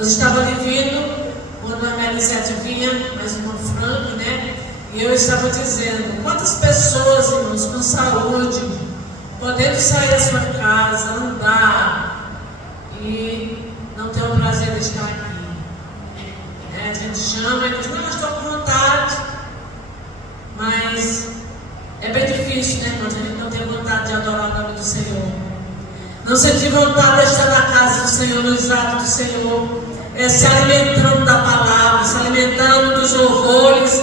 Eu estava ali vindo, quando a Melisete vinha, mais uma Frank, né? E eu estava dizendo, quantas pessoas, irmãos, com saúde, podendo sair da sua casa, andar e não ter o prazer de estar aqui. A gente chama e diz, não, eu estou com vontade, mas é bem difícil, né, irmãos? A gente não tem vontade de adorar o nome do Senhor. Não sentir vontade de estar na casa do Senhor, no exato do Senhor, se alimentando da palavra, se alimentando dos louvores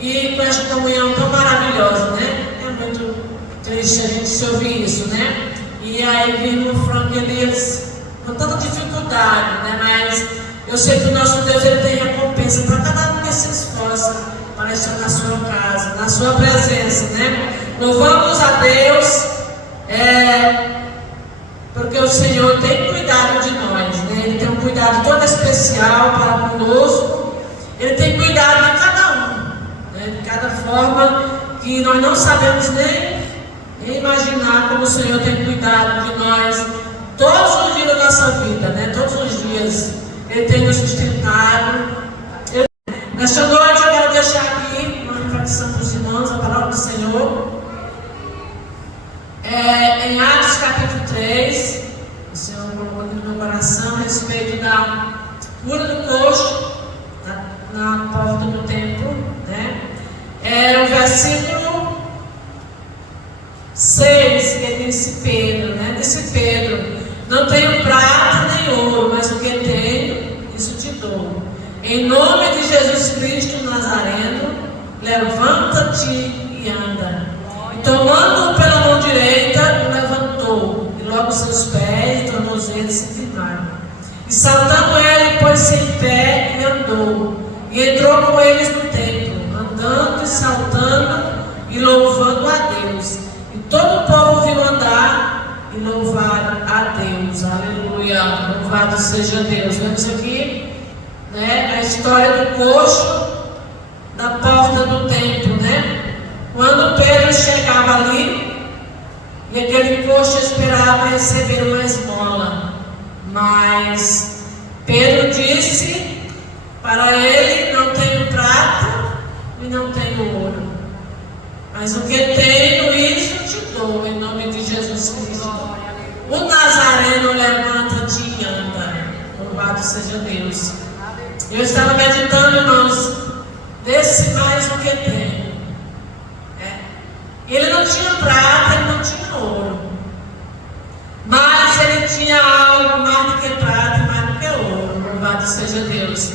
e com essa comunhão tão maravilhosa, né? É muito triste a gente se ouvir isso, né? E aí vimos o Frank Elias com tanta dificuldade, né? Mas eu sei que o nosso Deus, ele tem recompensa para cada um que se esforça para estar na sua casa, na sua presença, né? Louvamos a Deus, porque o Senhor tem cuidado de nós, né? Ele tem um cuidado todo especial para conosco. Ele tem cuidado de cada um, né? De cada forma que nós não sabemos nem imaginar como o Senhor tem cuidado de nós todos os dias da nossa vida, né? Todos os dias Ele tem nos sustentado. Nesta noite eu quero deixar aqui uma reflexão para os irmãos, a palavra do Senhor. Em Atos capítulo 3, o Senhor colocou no meu coração a respeito da cura do coxo na porta do templo, né? O versículo 6, que disse Pedro, né? Disse Pedro, não tenho prata nem ouro, mas o que tenho, isso te dou. Em nome de Jesus Cristo Nazareno, levanta-te e anda. E tomando-o pela mão direita, o levantou, e logo seus pés e tornozelos se firmaram. E saltando ele, pôs-se em pé e andou. E entrou com eles no templo, andando e saltando e louvando a Deus. E todo o povo viu andar e louvar a Deus. Aleluia! Louvado seja Deus. Vemos aqui, né, a história do coxo na porta do templo, né? Quando Pedro chegava ali, e aquele coxo esperava receber uma esmola, mas Pedro disse para ele, não tenho prata e não tenho ouro, mas o que tenho, isso te dou, em nome de Jesus Cristo. O Nazareno, levanta-te e anda. Louvado seja Deus. Eu estava meditando, irmãos, desse mais o que tenho. Ele não tinha prata, ele não tinha ouro, mas ele tinha algo mais do que prata e mais do que ouro. Louvado seja Deus,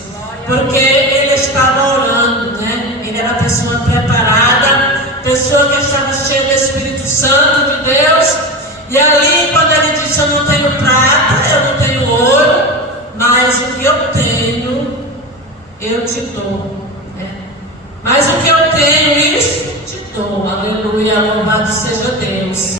porque ele estava orando, né? Ele era uma pessoa preparada, pessoa que estava cheia do Espírito Santo de Deus. E ali, quando ele disse, eu não tenho prata, eu não tenho ouro, mas o que eu tenho, eu te dou, né? Mas o que eu tenho, isso te dou. Aleluia, louvado seja Deus.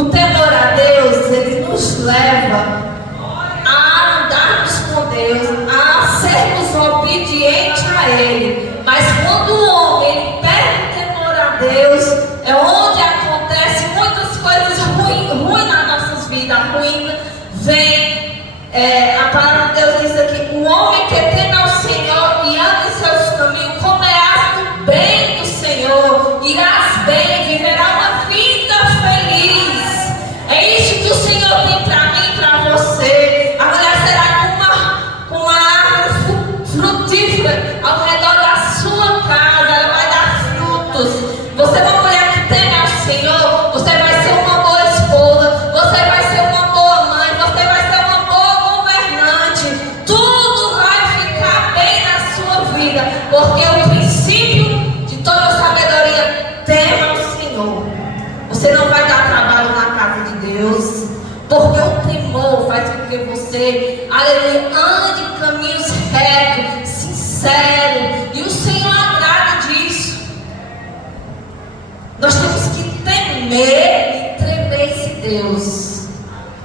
O temor a Deus, ele nos leva a andarmos com Deus, a sermos obedientes a Ele. Mas quando o homem ele perde o temor a Deus, é onde acontecem muitas coisas ruins nas nossas vidas. Ruim vem, a palavra de Deus diz aqui: o homem que teme ao Senhor e anda em seus caminhos, comerás do bem do Senhor, irás bem, viverá uma vida feliz. É isso que o Senhor tem para mim e para você. A mulher será como uma árvore frutífera ao redor da sua casa, ela vai dar frutos. Você é uma mulher que teme ao Senhor, você vai ser uma boa esposa, você vai ser uma boa mãe, você vai ser uma boa governante. Tudo vai ficar bem na sua vida, porque o princípio de toda sabedoria teme ao Senhor. Você não vai dar trabalho na casa de Deus, porque o temor faz com que você, aleluia, ande em caminhos retos, sinceros, e o Senhor agrada disso. Nós temos que temer e tremer esse Deus.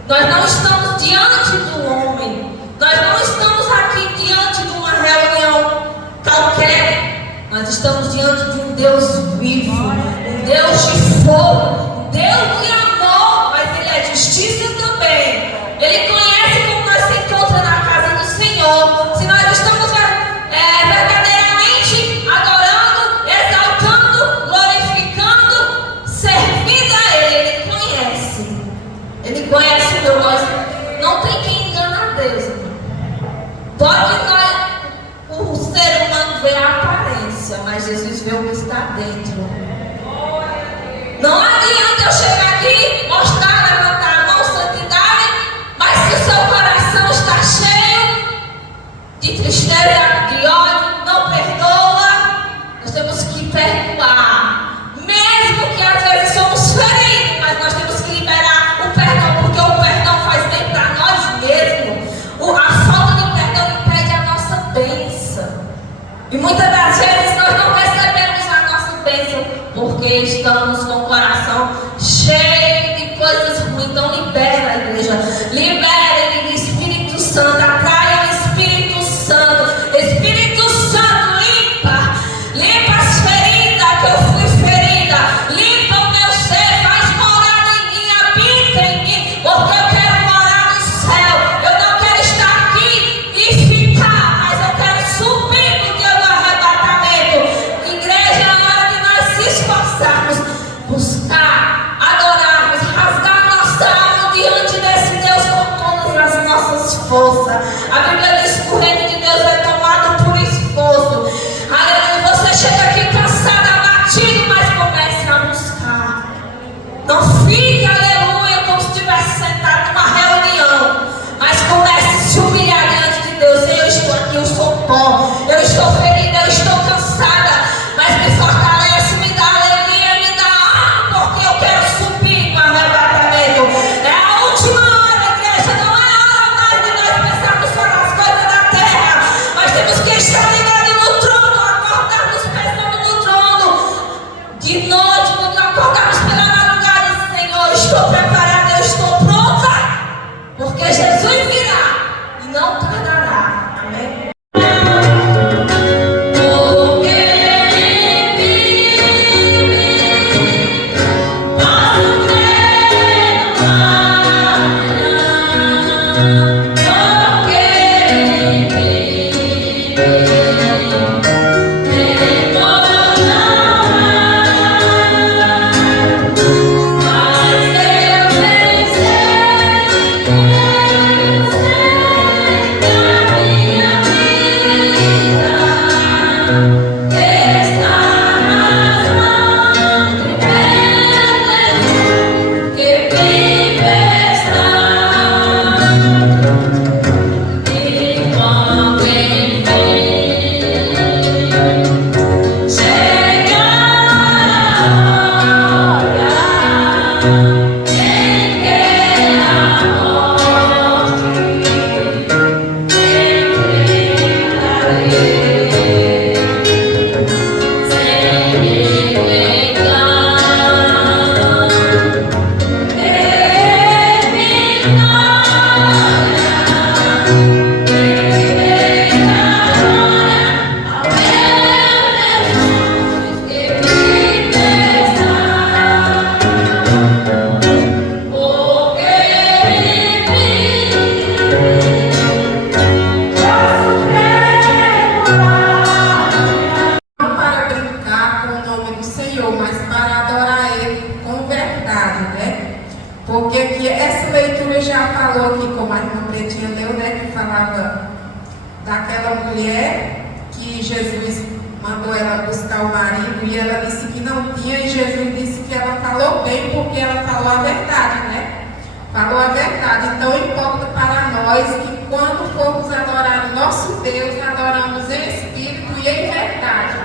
Nós não estamos diante do homem, nós não estamos aqui diante de uma reunião qualquer, nós estamos diante de um Deus vivo, um Deus de fogo, um Deus de amor, mas Ele é justiça também. Ele conhece como nós se encontramos na casa do Senhor. Se nós estamos verdadeiramente adorando, exaltando, glorificando, servindo a Ele, Ele conhece. Ele conhece o meu coração. Não tem quem enganar Deus. Pode o ser humano ver a aparência, mas Jesus vê o que está dentro. Não adianta eu chegar aqui, mostrar, levantar a mão, santidade, mas se o seu coração está cheio de tristeza, de ódio, não perdoa. Nós temos que perdoar, mesmo que às vezes somos feridos, mas nós temos que liberar o perdão, porque o perdão faz bem para nós mesmos. A falta de perdão impede a nossa bênção, e muitas das vezes nós não recebemos a nossa bênção Porque que essa leitura já falou aqui, como a irmã Pretinha deu, né, que falava daquela mulher que Jesus mandou ela buscar o marido e ela disse que não tinha, e Jesus disse que ela falou bem porque ela falou a verdade, né? Falou a verdade. Então importa para nós que quando formos adorar o nosso Deus, adoramos em espírito e em verdade.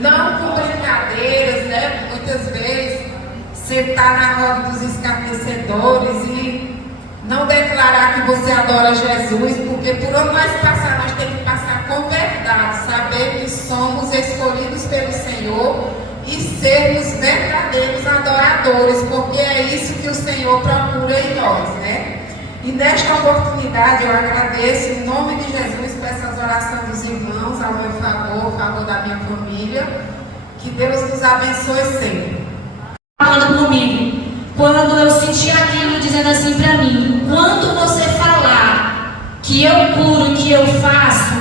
Não com brincadeiras, né? Muitas vezes sentar na roda dos escarnecedores e não declarar que você adora Jesus, porque por onde nós passar, nós temos que passar com verdade, saber que somos escolhidos pelo Senhor e sermos verdadeiros adoradores, porque é isso que o Senhor procura em nós, né? E nesta oportunidade eu agradeço em nome de Jesus por essas orações dos irmãos, ao meu favor, favor da minha família, que Deus nos abençoe sempre. Falando comigo, quando eu senti aquilo dizendo assim para mim: quando você falar que eu curo, que eu faço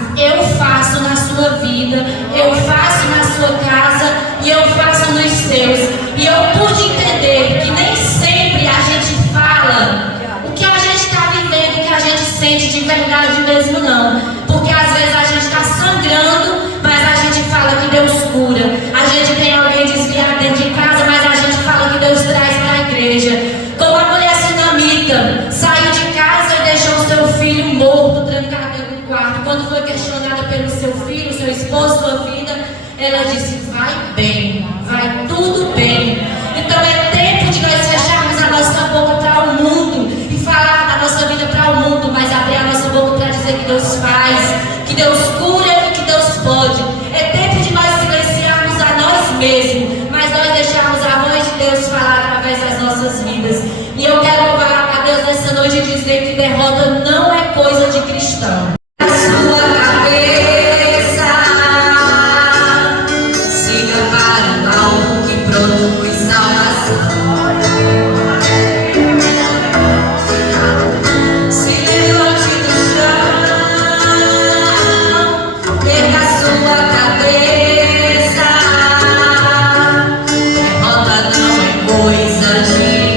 na sua vida, eu faço na sua casa e eu faço nos seus. E eu pude entender que nem sempre a gente fala o que a gente está vivendo, o que a gente sente de verdade mesmo, não. Porque às vezes a gente está sangrando, mas a gente fala que Deus cura. A gente tem alguém desviado dentro de casa, mas a gente fala que Deus traz para a igreja. Como a mulher sunamita saiu de casa e deixou o seu filho morto, trancado dentro do quarto. Quando foi questionada pelo seu filho, seu esposo, sua vida, ela disse: vai bem, vai tudo bem. Então é tempo de nós fecharmos a nossa boca para o mundo e falar da nossa vida para o mundo, mas abrir a nossa boca para dizer que Deus faz, que Deus cura e que Deus pode. É tempo de nós silenciarmos a nós mesmos, mas nós deixarmos a voz de Deus falar através das nossas vidas. E eu quero louvar a Deus nessa noite e dizer que derrota não é coisa de cristão. A sua cabeça siga para o alvo que produz salvação. Se levante do chão, erga a sua cabeça. Derrota não é coisa de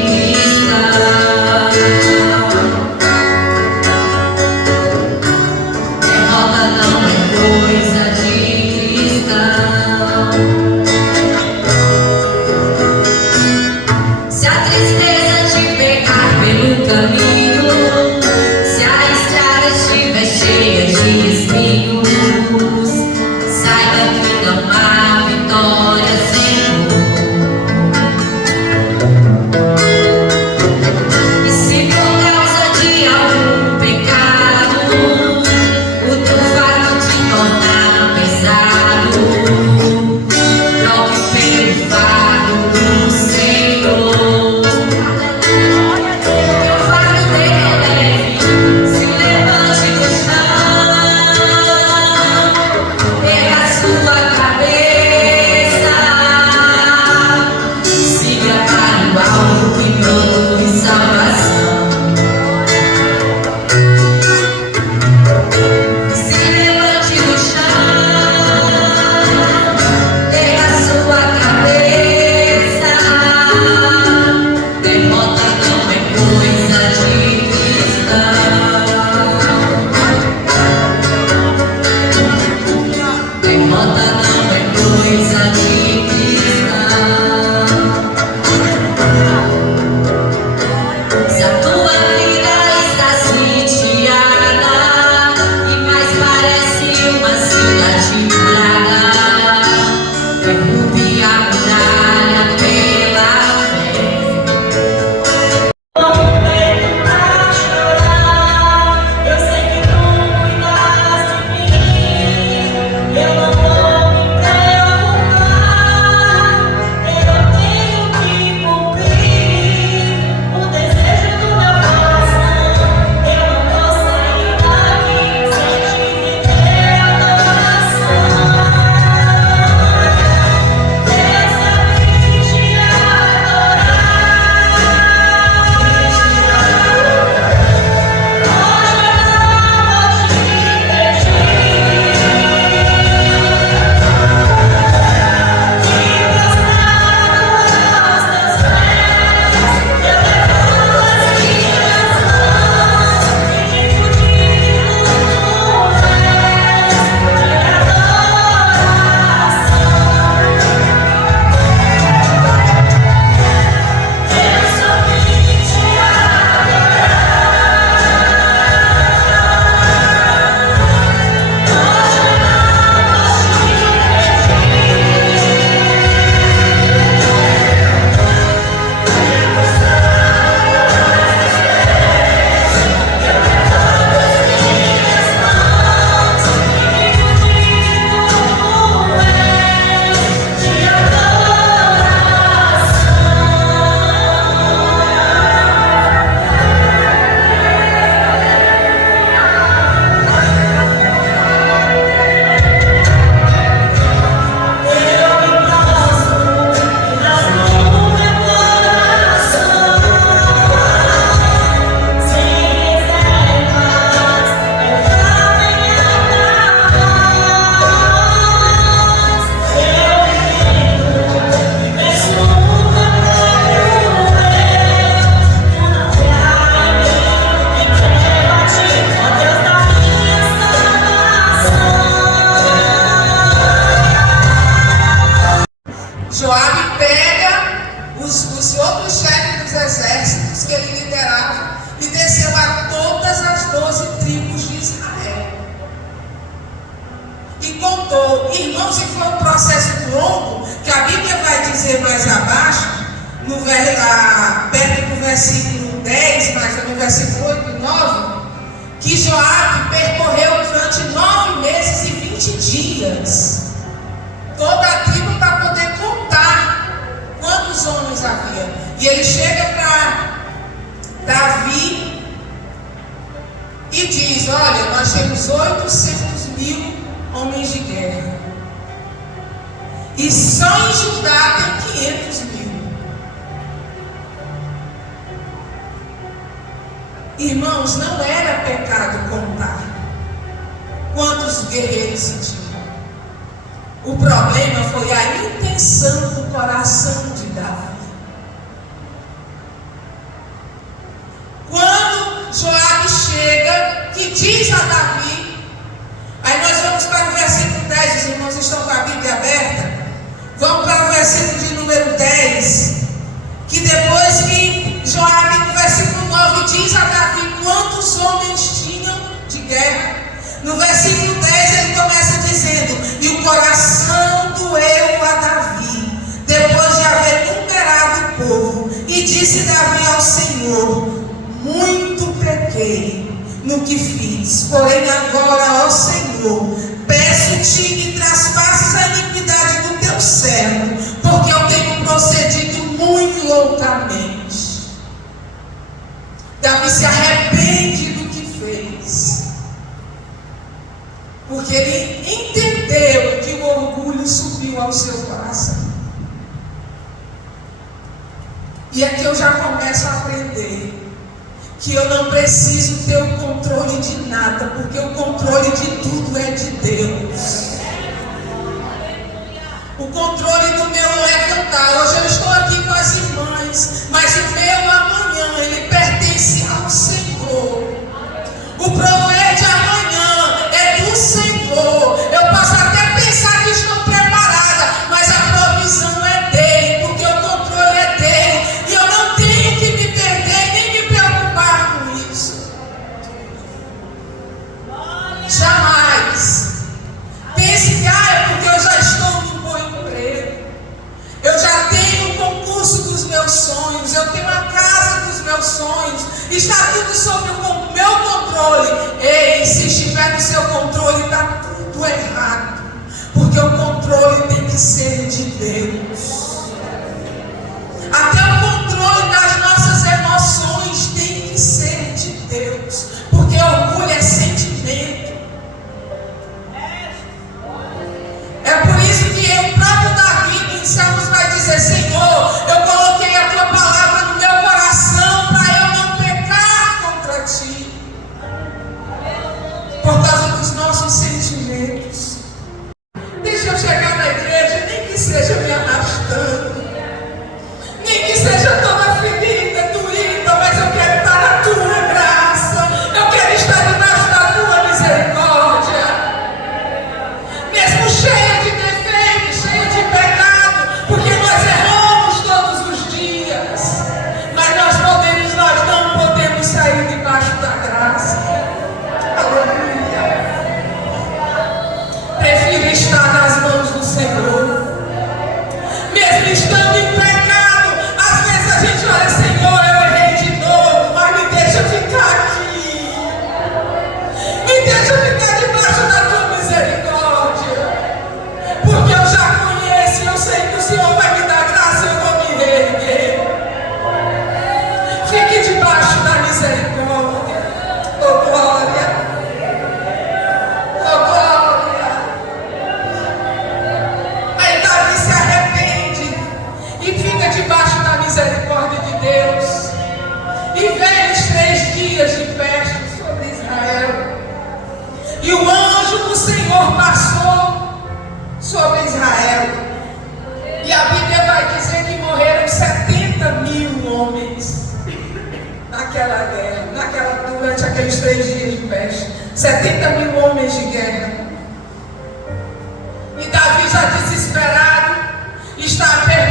Eu não vou me preocupar. Joabe pega os outros chefes dos exércitos que ele liderava e desceu a todas as 12 tribos de Israel. E contou, irmãos, e foi um processo longo, que a Bíblia vai dizer mais abaixo, perto do versículo 10, mas no versículo 8 e 9, que Joabe percorreu durante 9 meses e 20 dias toda a tribo para poder contar quantos homens havia. E ele chega para Davi e diz: olha, nós temos 800.000 homens de guerra, e só em Judá tem 500.000. Irmãos, não era pecado contar quantos guerreiros se tinham. O problema foi a intenção do coração de Davi. Quando Joabe chega, que diz a Davi, aí nós vamos para o versículo 10, os irmãos estão com a Bíblia aberta, vamos para o versículo de número 10, que depois que Joabe, no versículo 9, diz a Davi quantos homens tinham de guerra. No versículo 10 ele começa dizendo: e o coração doeu a Davi, depois de haver numerado o povo, e disse Davi ao Senhor: muito pequei no que fiz, porém agora, ó Senhor, peço-te que traspasses a iniquidade do teu servo, porque eu tenho procedido muito loucamente. Davi se arrepende do que fez, porque ele entendeu que o orgulho subiu ao seu coração. E aqui eu já começo a aprender que eu não preciso ter o controle de nada, porque o controle de tudo é de Deus. O controle do meu levantar, hoje eu estou aqui com as irmãs, mas o meu amanhã, ele pertence ao Senhor. O prover de amanhã é do Senhor. Eu posso até pensar que estou preparada, mas a provisão é dele, porque o controle é dele, e eu não tenho que me perder nem me preocupar com isso. Jamais pense que é porque eu já estou no bom emprego, eu já tenho o concurso dos meus sonhos, eu tenho a casa dos meus sonhos, está tudo sob o meu controle. Ei, se estiver no seu controle, está tudo errado, porque o controle tem que ser de Deus. Até o controle das nossas emoções tem que ser de Deus, porque orgulho é sentimento. É por isso que o próprio Davi em Salmos vai dizer: Senhor, eu coloquei a tua palavra no meu coração para eu não pecar contra ti, por causa dos nossos sentimentos. Deixa eu chegar na igreja, nem que seja me arrastando, nem que seja toda ferida, doída, mas eu quero estar na tua graça, eu quero estar debaixo da tua misericórdia, mesmo cheia de defeitos, cheia de pecado, porque nós erramos todos os dias, mas nós não podemos sair debaixo da graça. Aleluia. Prefiro estar nas mãos do Senhor, mesmo estando em pecado. Às vezes a gente olha: Senhor, eu errei de novo, mas me deixa ficar aqui, me deixa ficar debaixo da tua misericórdia, porque eu já conheço, eu sei que o Senhor vai me dar graça e eu vou me reerguer. Fique debaixo da misericórdia. Oh glória, oh glória. Aí Davi se arrepende e fica debaixo da misericórdia de Deus. E vem os 3 dias de peste sobre Israel, e o anjo do Senhor passou sobre Israel, e a Bíblia vai dizer que morreram 70.000 homens naquela guerra, durante aqueles 3 dias de peste. 70.000 homens de guerra. E Davi, já desesperado, está perto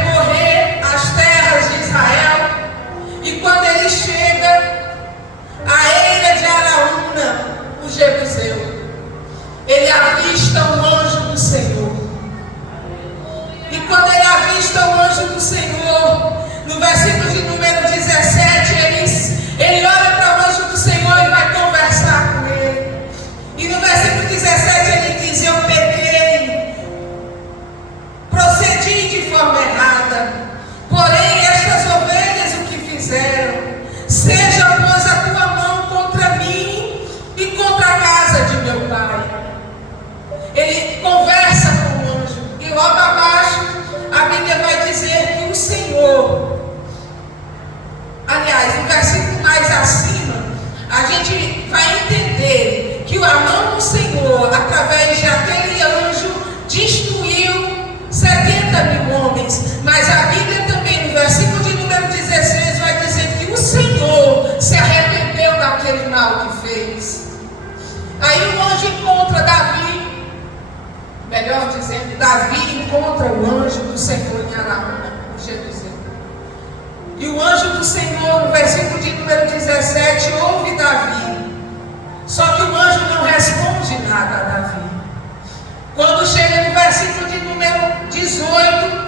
18,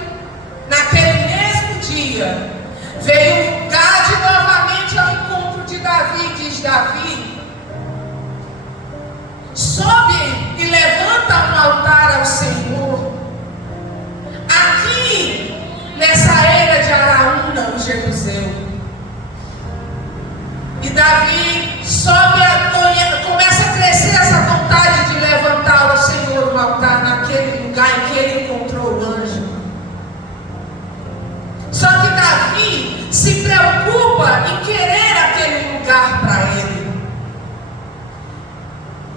naquele mesmo dia, veio Gade novamente ao encontro de Davi. Diz Davi: sobe e levanta um altar ao Senhor aqui nessa eira de Araúna, o Jebuseu. E Davi sobe, começa a crescer essa vontade de levantar ao Senhor um altar naquele lugar em que ele encontrou o anjo. Só que Davi se preocupa em querer aquele lugar para ele.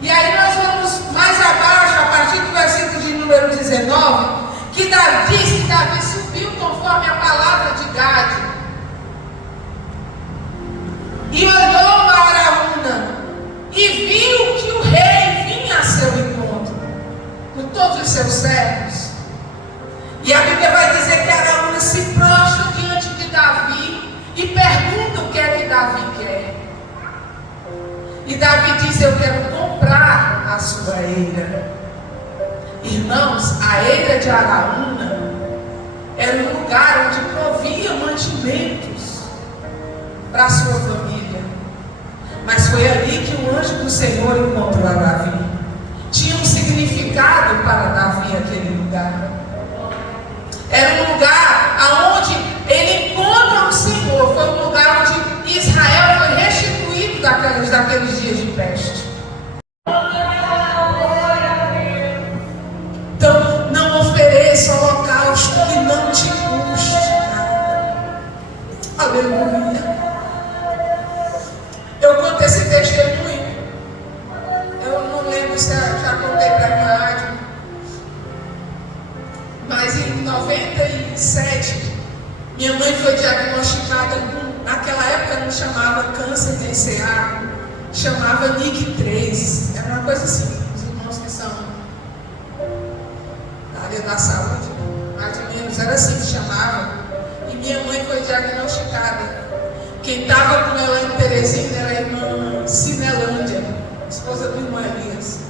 E aí nós vamos mais abaixo, a partir do versículo de número 19, que Davi diz que Davi subiu conforme a palavra de Gade. E olhou para Araúna e viu que o rei vinha a seu encontro, com todos os seus servos. E a Bíblia vai dizer que Araúna se prostra diante de Davi e pergunta o que é que Davi quer. E Davi diz: eu quero comprar a sua eira. Irmãos, a eira de Araúna era um lugar onde provia mantimentos para a sua família. Mas foi ali que o anjo do Senhor encontrou a Davi. Tinha um significado para Davi aquele lugar. Era um lugar aonde ele encontra o Senhor. Foi um lugar onde Israel foi restituído daqueles dias de peste. Então, não ofereça holocausto que não te custe nada. Aleluia. Eu conto esse testemunho. Eu não lembro se eu já contei para a rádio. Mas em 97, minha mãe foi diagnosticada com, naquela época não chamava câncer de CA, chamava NIC3. Era uma coisa assim, os irmãos que são da área da saúde, mais ou menos, era assim que chamava. E minha mãe foi diagnosticada. Quem estava com ela em Teresina era a irmã Cinelândia, esposa do irmão Elias.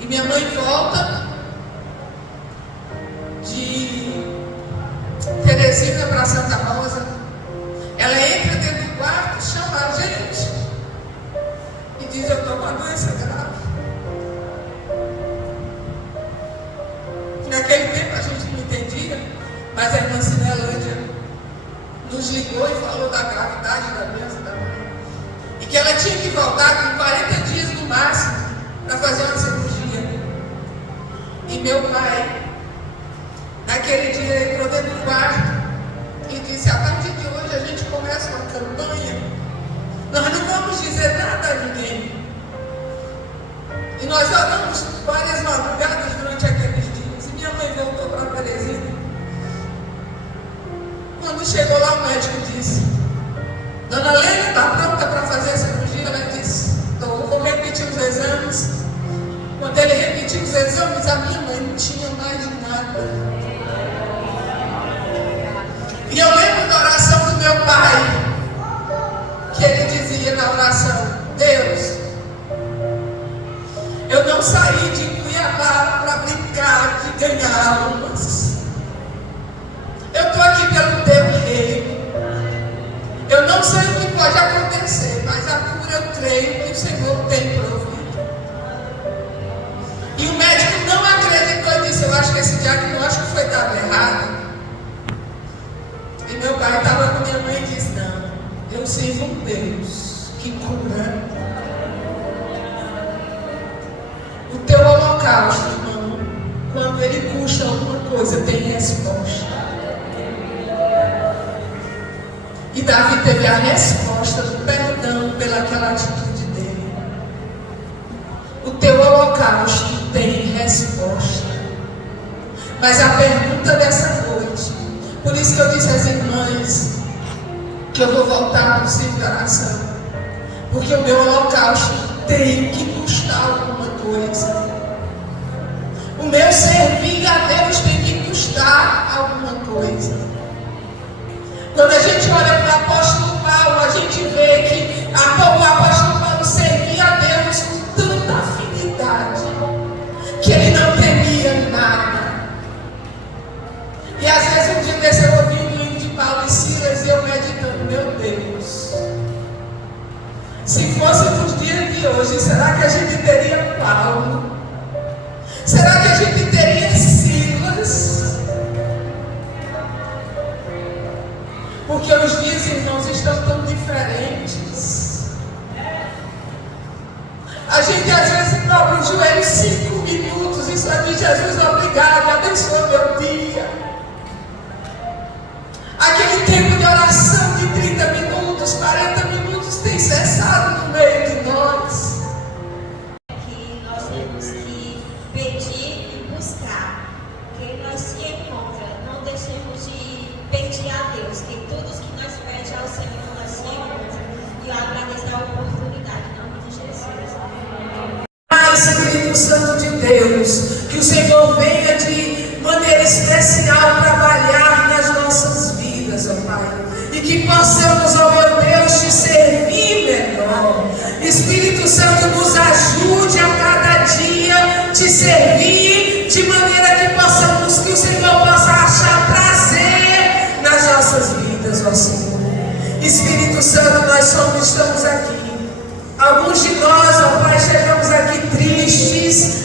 E minha mãe volta de Teresina para Santa Rosa. Ela entra dentro do quarto, chama a gente e diz: eu estou com uma doença grave. Naquele tempo a gente não entendia, mas a irmã Cinelândia nos ligou e falou da gravidade da doença da mãe. E que ela tinha que voltar com 40 dias no máximo para fazer uma cirurgia. E meu pai, naquele dia, entrou dentro do quarto e disse: a partir de hoje a gente começa uma campanha. Nós não vamos dizer nada a ninguém. E nós oramos várias madrugadas durante aqueles dias. E minha mãe voltou para Teresina. Quando chegou lá, o médico disse: dona Lena, está pronta para fazer a cirurgia? Ela disse: vou repetir os exames. Quando ele repetiu os exames, a minha mãe não tinha mais nada. E eu lembro da oração do meu pai, que ele dizia na oração: Deus, eu não saí de Cuiabá para brincar de ganhar almas. Eu estou aqui pelo teu reino. Eu não sei o que pode acontecer, mas a cura eu creio que o Senhor tem provido. E o médico não acreditou e disse: eu acho que esse diagnóstico foi dado errado. E meu pai estava com minha mãe e disse: não, eu sirvo um Deus que cura. O teu holocausto, irmão, quando ele custa alguma coisa, tem resposta. E Davi teve a resposta do perdão pelaquela atitude dele. O teu holocausto tem resposta. Mas a pergunta dessa noite, por isso que eu disse às irmãs que eu vou voltar para o ciclo da oração, porque o meu holocausto tem que custar alguma coisa. O meu servir a Deus tem que custar alguma coisa. Quando a gente olha para o apóstolo Paulo, a gente vê que o apóstolo Paulo servia a Deus com tanta afinidade que ele não temia nada. hoje, será que a gente teria Paulo? Será que a gente teria Silas? Porque os dias, irmãos, estão tão diferentes. A gente às vezes dobra o joelho 5 minutos e só diz: Jesus, obrigado, abençoa meu dia. Aquele tempo de oração de 30 minutos, 40 minutos tem cessado no meio de nós. Que nós temos que pedir e buscar. Que nós se encontra, não deixemos de pedir a Deus. Que tudo que nós pedimos ao Senhor, nós se encontra. E eu agradeço a oportunidade, em nome de Jesus. Espírito Santo de Deus, que o Senhor venha de maneira especial trabalhar nas nossas vidas, ó Pai, e que possamos, ó meu Deus, te servir melhor. Espírito Santo, nos ajude a cada dia te servir de maneira que possamos, que o Senhor possa achar prazer nas nossas vidas, ó Senhor. Espírito Santo, nós estamos aqui. Alguns de nós, ó Pai, chegamos aqui tristes,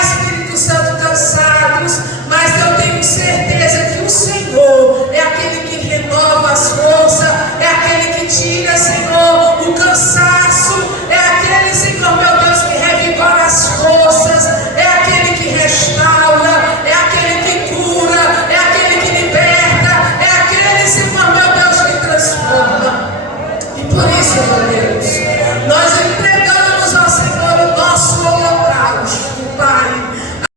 Espírito Santo, cansados, mas eu tenho certeza que o Senhor é aquele que renova as forças, é aquele que tira, Senhor, o cansaço, é aquele, Senhor, meu Deus, que revigora as forças, é aquele que restaura, é aquele que cura, é aquele que liberta, é aquele, Senhor, meu Deus, que transforma. E por isso, meu Deus, nós